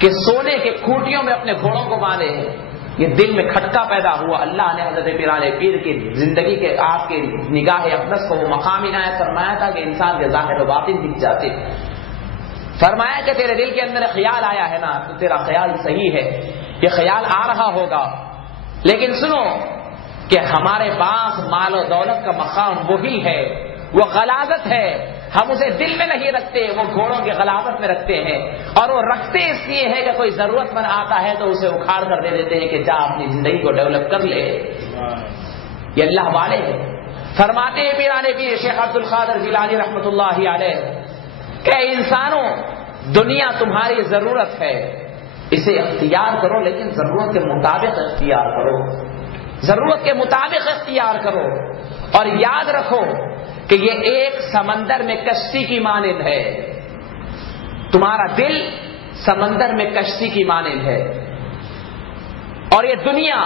کہ سونے کے کھوٹیوں میں اپنے گھوڑوں کو باندھے ہیں. یہ دل میں کھٹکا پیدا ہوا. اللہ نے حضرت پیران پیر کی زندگی کے آپ کے نگاہ اقدس کو وہ مقام عنایت فرمایا تھا کہ انسان کے ظاہر و باطن دکھ جاتے. فرمایا کہ تیرے دل کے اندر خیال آیا ہے نا تو تیرا خیال صحیح ہے, یہ خیال آ رہا ہوگا, لیکن سنو کہ ہمارے پاس مال و دولت کا مقام وہی ہے, وہ غلاظت ہے, ہم اسے دل میں نہیں رکھتے, وہ گھوڑوں کی غلاظت میں رکھتے ہیں. اور وہ رکھتے اس لیے ہے کہ کوئی ضرورت مند آتا ہے تو اسے اکھاڑ کر دے دیتے ہیں کہ جا اپنی زندگی کو ڈیولپ کر لے. یہ اللہ والے ہیں. فرماتے ہیں پیرانے پیر شیخ عبد القادر جیلانی رحمۃ اللہ علیہ کہ انسانوں, دنیا تمہاری ضرورت ہے, اسے اختیار کرو لیکن ضرورت کے مطابق اختیار کرو, ضرورت کے مطابق اختیار کرو. اور یاد رکھو کہ یہ ایک سمندر میں کشتی کی مانند ہے. تمہارا دل سمندر میں کشتی کی مانند ہے, اور یہ دنیا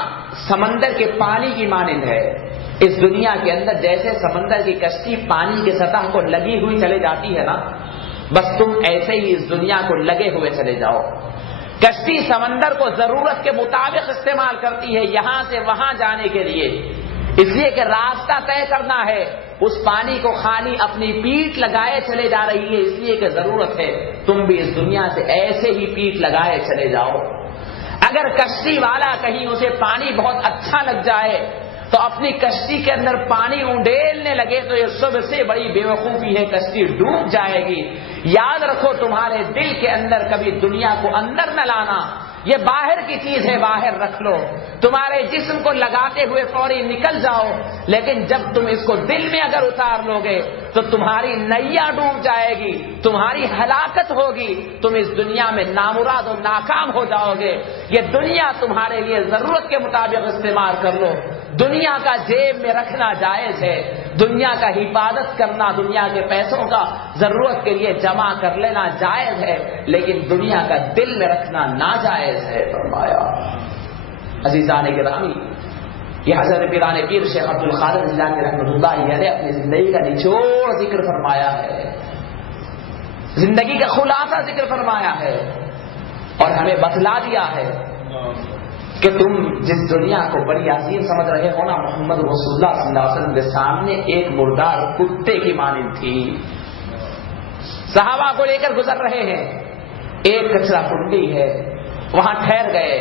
سمندر کے پانی کی مانند ہے. اس دنیا کے اندر جیسے سمندر کی کشتی پانی کی سطح کو لگی ہوئی چلے جاتی ہے نا, بس تم ایسے ہی اس دنیا کو لگے ہوئے چلے جاؤ. کشتی سمندر کو ضرورت کے مطابق استعمال کرتی ہے یہاں سے وہاں جانے کے لیے, اس لیے کہ راستہ طے کرنا ہے. اس پانی کو خالی اپنی پیٹھ لگائے چلے جا رہی ہے اس لیے کہ ضرورت ہے. تم بھی اس دنیا سے ایسے ہی پیٹھ لگائے چلے جاؤ. اگر کشتی والا کہیں اسے پانی بہت اچھا لگ جائے تو اپنی کشتی کے اندر پانی اونڈیلنے لگے تو یہ سب سے بڑی بے وقوفی ہے, کشتی ڈوب جائے گی. یاد رکھو تمہارے دل کے اندر کبھی دنیا کو اندر نہ لانا, یہ باہر کی چیز ہے, باہر رکھ لو. تمہارے جسم کو لگاتے ہوئے فوری نکل جاؤ, لیکن جب تم اس کو دل میں اگر اتار لو گے تو تمہاری نیا ڈوب جائے گی, تمہاری ہلاکت ہوگی, تم اس دنیا میں نامراد و ناکام ہو جاؤ گے. یہ دنیا تمہارے لیے ضرورت کے مطابق استعمال کر لو. دنیا کا جیب میں رکھنا جائز ہے, دنیا کا حفاظت کرنا, دنیا کے پیسوں کا ضرورت کے لیے جمع کر لینا جائز ہے, لیکن دنیا کا دل میں رکھنا ناجائز ہے. فرمایا عزیزان گرامی, یہ حضرت پیران پیر شیخ عبد القادر جیلانی رحمۃ اللہ علیہ اپنی زندگی کا نچوڑ ذکر فرمایا ہے, زندگی کا خلاصہ ذکر فرمایا ہے, اور ہمیں بتلا دیا ہے کہ تم جس دنیا کو بڑی عظیم سمجھ رہے ہو نا, محمد رسول اللہ صلی اللہ علیہ وسلم کے سامنے ایک مردار کتے کی مانند تھی. صحابہ کو لے کر گزر رہے ہیں, ایک کچرا کنڈی ہے, وہاں ٹھہر گئے.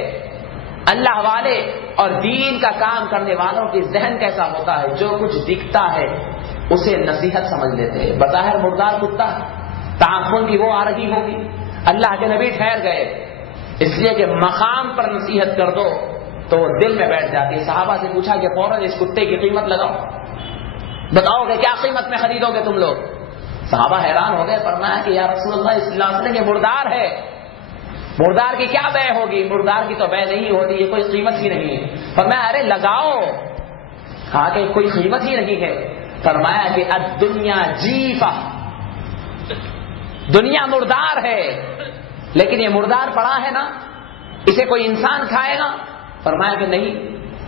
اللہ والے اور دین کا کام کرنے والوں کی ذہن کیسا ہوتا ہے, جو کچھ دکھتا ہے اسے نصیحت سمجھ لیتے ہیں. بظاہر مردار کتا, تعفن کی وہ آ رہی ہوگی. اللہ کے نبی ٹھہر گئے, اس لیے کہ مقام پر نصیحت کر دو تو وہ دل میں بیٹھ جاتی ہے. صحابہ سے پوچھا کہ فوراً اس کتے کی قیمت لگاؤ, بتاؤ کہ کیا قیمت میں خریدو گے تم لوگ. صحابہ حیران ہو گئے, فرمایا کہ یا رسول اللہ صلی اللہ علیہ وسلم یہ مردار ہے, مردار کی کیا بے ہوگی, مردار کی تو بے نہیں ہوتی, یہ کوئی قیمت ہی نہیں ہے. فرمایا ارے لگاؤ. کہا کہ کوئی قیمت ہی نہیں ہے. فرمایا کہ الدنیا جیفہ, دنیا مردار ہے, لیکن یہ مردار پڑا ہے نا, اسے کوئی انسان کھائے گا؟ فرمایا کہ نہیں.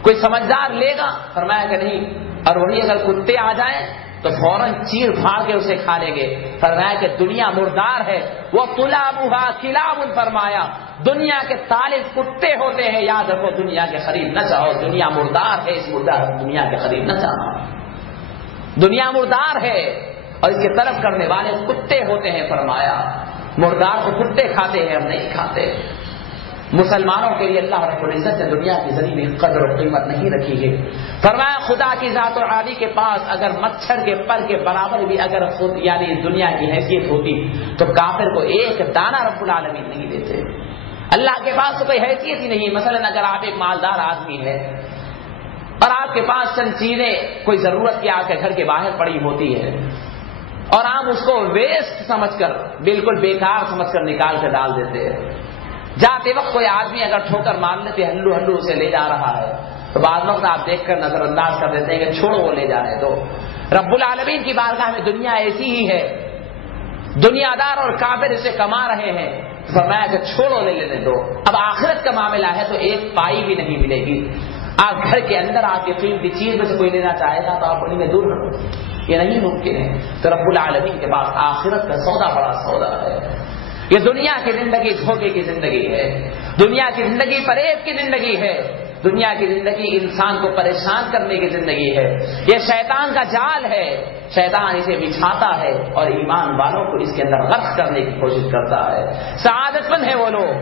کوئی سمجھدار لے گا؟ فرمایا کہ نہیں. اور وہی اگر کتے آ جائیں تو فوراً چیر پھاڑ کے اسے کھا لیں گے. فرمایا کہ دنیا مردار ہے. وہ کلابھا کلاب, فرمایا دنیا کے طالب کتے ہوتے ہیں. یاد رکھو دنیا کے قریب نہ جاؤ, دنیا مردار ہے, اس مردار دنیا کے قریب نہ جانا. دنیا مردار ہے اور اس کے طلب کرنے والے کتے ہوتے ہیں. فرمایا مردار کو کتے کھاتے ہیں, ہم نہیں کھاتے. مسلمانوں کے لیے اللہ رب العزت نے دنیا کی ذریعے میں قدر و قیمت نہیں رکھی ہے. فرمایا خدا کی ذات اور عالی کے پاس اگر مچھر کے پر کے برابر بھی اگر خود یعنی دنیا کی حیثیت ہوتی تو کافر کو ایک دانہ رب العالمین نہیں دیتے. اللہ کے پاس تو کوئی حیثیت ہی نہیں. مثلا اگر آپ ایک مالدار آدمی ہے اور آپ کے پاس چند چیزیں کوئی ضرورت کی آپ کے گھر کے باہر پڑی ہوتی ہے اور آپ اس کو ویسٹ سمجھ کر, بالکل بیکار سمجھ کر نکال کر ڈال دیتے ہیں. جاتے وقت کوئی آدمی اگر ٹھوکر مار لیتے ہلو ہلو اسے لے جا رہا ہے تو بعض وقت آپ دیکھ کر نظر انداز کر دیتے ہیں کہ چھوڑو وہ لے جانے دو. رب العالمین کی بارگاہ میں دنیا ایسی ہی ہے, دنیا دار اور کافر اسے کما رہے ہیں. فرمایا کہ چھوڑو لے لینے دو. اب آخرت کا معاملہ ہے تو ایک پائی بھی نہیں ملے گی. آپ گھر کے اندر آپ کی قیمتی چیز میں سے کوئی لینا چاہے گا تو آپ انہیں میں دور رکھو, یہ نہیں ممکن ہے. تو رب العالمین کے پاس آخرت کا سودا بڑا سودا ہے. یہ دنیا کی زندگی دھوکے کی زندگی ہے، دنیا کی زندگی فریب کی زندگی ہے، دنیا کی زندگی انسان کو پریشان کرنے کی زندگی ہے، یہ شیطان کا جال ہے، شیطان اسے بچھاتا ہے اور ایمان والوں کو اس کے اندر غرق کرنے کی کوشش کرتا ہے۔ سعادت مند ہے وہ لوگ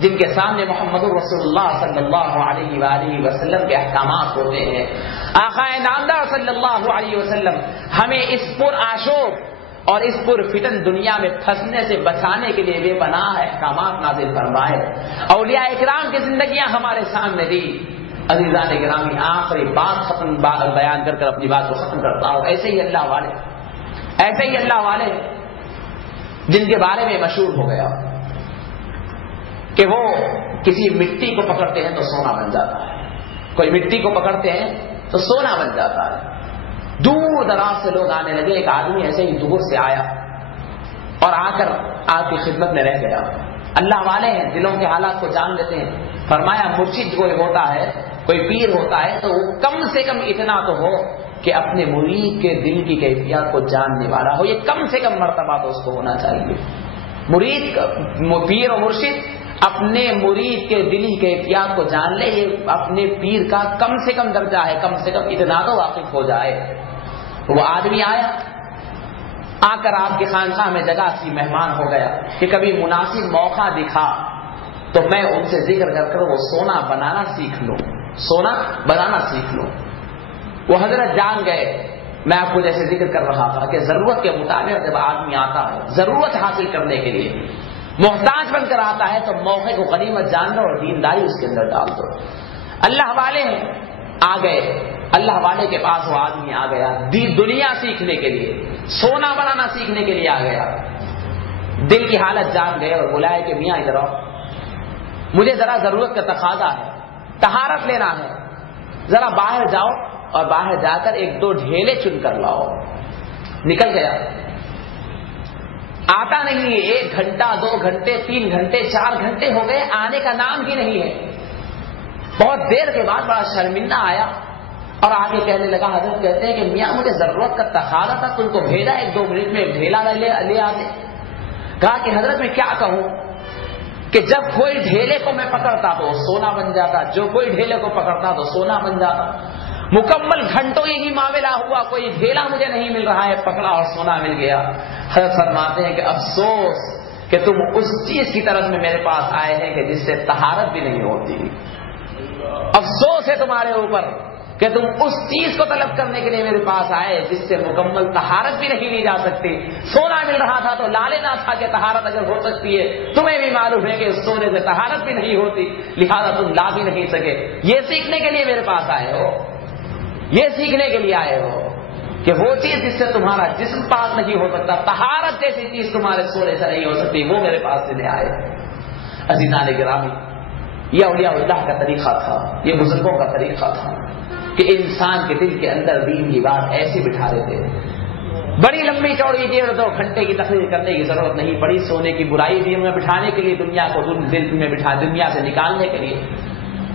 جن کے سامنے محمد رسول اللہ صلی اللہ علیہ وآلہ وسلم کے احکامات ہوتے ہیں۔ آقا نامدار صلی اللہ علیہ وسلم ہمیں اس پر آشوب اور اس پر فتن دنیا میں پھنسنے سے بچانے کے لیے بے پناہ احکامات نازل فرمائے، اولیاء اکرام کی زندگیاں ہمارے سامنے دی۔ عزیزان گرامی، آخری بات بیان کر اپنی بات کو ختم کرتا ہوں۔ ایسے ہی اللہ والے جن کے بارے میں مشہور ہو گیا کہ وہ کسی مٹی کو پکڑتے ہیں تو سونا بن جاتا ہے، کوئی مٹی کو پکڑتے ہیں تو سونا بن جاتا ہے۔ دور دراز سے لوگ آنے لگے، ایک آدمی ایسے ہی دور سے آیا اور آ کر آپ کی خدمت میں رہ گیا۔ اللہ والے ہیں، دلوں کے حالات کو جان لیتے ہیں۔ فرمایا مرشد کوئی ہوتا ہے، کوئی پیر ہوتا ہے تو وہ کم سے کم اتنا تو ہو کہ اپنے مرید کے دل کی کیفیات کو جاننے والا ہو، یہ کم سے کم مرتبہ تو اس کو ہونا چاہیے۔ پیر و مرشد اپنے مرید کے دلی کیفیات کو جان لے، یہ اپنے پیر کا کم سے کم درجہ ہے، کم سے کم اتنا تو واقف ہو جائے۔ وہ آدمی آیا، آ کر آپ کی خانقاہ میں جگہ سی مہمان ہو گیا کہ کبھی مناسب موقع دکھا تو میں ان سے ذکر کر وہ سونا بنانا سیکھ لوں۔ وہ حضرت جان گئے۔ میں آپ کو جیسے ذکر کر رہا تھا کہ ضرورت کے مطابق جب آدمی آتا ہے ضرورت حاصل کرنے کے لیے، محتاج بن کر آتا ہے تو موقع کو غنیمت جان لو اور دینداری اس کے اندر ڈال دو۔ اللہ والے آ گئے، اللہ والے کے پاس وہ آدمی آ گیا دنیا سیکھنے کے لیے، سونا بنانا سیکھنے کے لیے آ گیا۔ دل کی حالت جان گئے اور بلایا کہ میاں ادھر آؤ، مجھے ذرا ضرورت کا تقاضا ہے، طہارت لینا ہے، ذرا باہر جاؤ اور باہر جا کر 1-2 ڈھیلے چن کر لاؤ۔ نکل گیا، آتا نہیں ہے، 1 گھنٹہ 2 گھنٹے 3 گھنٹے 4 گھنٹے ہو گئے، آنے کا نام ہی نہیں ہے۔ بہت دیر کے بعد بڑا شرمندہ آیا اور آگے کہنے لگا، حضرت کہتے ہیں کہ میاں مجھے ضرورت کا تقاضا تھا، تم کو بھیجا 1-2 منٹ میں ڈھیلا لے آتے۔ کہا کہ حضرت میں کیا کہوں کہ جب کوئی ڈھیلے کو میں پکڑتا تو سونا بن جاتا، جو کوئی ڈھیلے کو پکڑتا تو سونا بن جاتا۔ مکمل گھنٹوں یہی معاملہ ہوا، کوئی ڈھیلا مجھے نہیں مل رہا ہے، پکڑا اور سونا مل گیا۔ حضرت فرماتے ہیں کہ افسوس کہ تم اس چیز کی طرف میں میرے پاس آئے ہیں کہ جس سے طہارت بھی نہیں ہوتی۔ افسوس ہے تمہارے اوپر کہ تم اس چیز کو طلب کرنے کے لیے میرے پاس آئے جس سے مکمل طہارت بھی نہیں لی جا سکتی۔ سونا مل رہا تھا تو لا لینا تھا کہ طہارت اگر ہو سکتی ہے، تمہیں بھی معلوم ہے کہ اس سونے سے طہارت بھی نہیں ہوتی، لہذا تم لا بھی نہیں سکے۔ یہ سیکھنے کے لیے میرے پاس آئے ہو، یہ سیکھنے کے لیے آئے ہو کہ وہ چیز جس سے تمہارا جسم پاک نہیں ہو سکتا، طہارت جیسی چیز تمہارے سونے سے نہیں ہو سکتی، وہ میرے پاس سے لے آئے۔ عزیزان گرامی، یہ اولیاء اللہ کا طریقہ تھا، یہ بزرگوں کا طریقہ تھا کہ انسان کے دل کے اندر دین کی بات ایسے بٹھا دیتے۔ بڑی لمبی چوڑی 1.5-2 گھنٹے کی تقریر کرنے کی ضرورت نہیں پڑی، سونے کی برائی دل میں بٹھانے کے لیے، دنیا کو دل میں بٹھا، دنیا سے نکالنے کے لیے،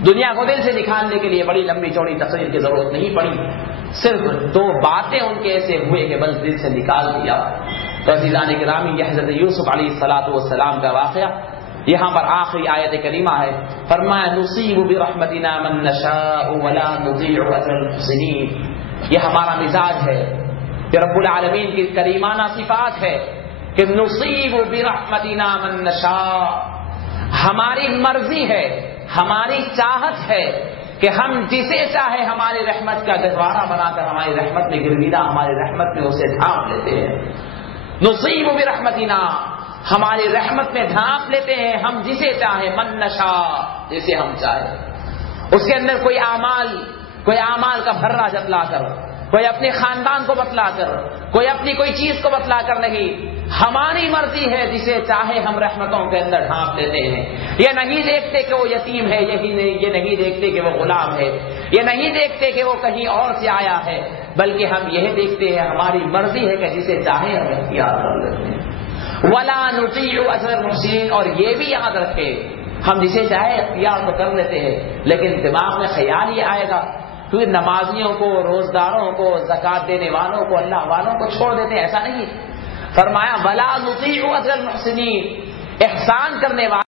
دنیا کو دل سے نکالنے کے لیے بڑی لمبی چوڑی تقریر کی ضرورت نہیں پڑی، صرف 2 باتیں ان کے ایسے ہوئے کہ بس دل سے نکال دیا۔ تو عزیزان گرامی، یہ حضرت یوسف علیہ السلام کا واقعہ یہاں پر آخری آیت کریمہ ہے۔ فرمایا نصیب برحمتنا من نشاء ولا نضيع اجر المحسنین، یہ ہمارا مزاج ہے، یہ رب العالمین کی کریمانہ صفات ہے کہ نصیب برحمتنا من نشاء، ہماری مرضی ہے، ہماری چاہت ہے کہ ہم جسے چاہے ہماری رحمت کا گہوارہ بنا کر ہماری رحمت میں گرویدہ، ہماری رحمت میں اسے ڈھانپ لیتے ہیں۔ نصیب برحمتنا، ہماری رحمت میں ڈھانپ لیتے ہیں ہم جسے چاہے، من نشاء، جسے ہم چاہے۔ اس کے اندر کوئی اعمال کا بھرا جتلا کر، کوئی اپنے خاندان کو بتلا کر، کوئی اپنی کوئی چیز کو بتلا کر نہیں، ہماری مرضی ہے، جسے چاہے ہم رحمتوں کے اندر ڈھانپ لیتے ہیں۔ یہ نہیں دیکھتے کہ وہ یتیم ہے، یہ نہیں دیکھتے کہ وہ غلام ہے، یہ نہیں دیکھتے کہ وہ کہیں اور سے آیا ہے، بلکہ ہم یہ دیکھتے ہیں ہماری مرضی ہے کہ جسے چاہے ہم اختیار کر لیتے ہیں۔ ولا نطيع اجر المحسنين، اور یہ بھی یاد رکھے ہم جسے چاہے اختیار تو کر لیتے ہیں، لیکن دماغ میں خیال یہ آئے گا کیونکہ نمازیوں کو، روزداروں کو، زکات دینے والوں کو، اللہ والوں کو چھوڑ دیتے ہیں، ایسا نہیں۔ فرمایا ولا نطيع اجر المحسنين، احسان کرنے والے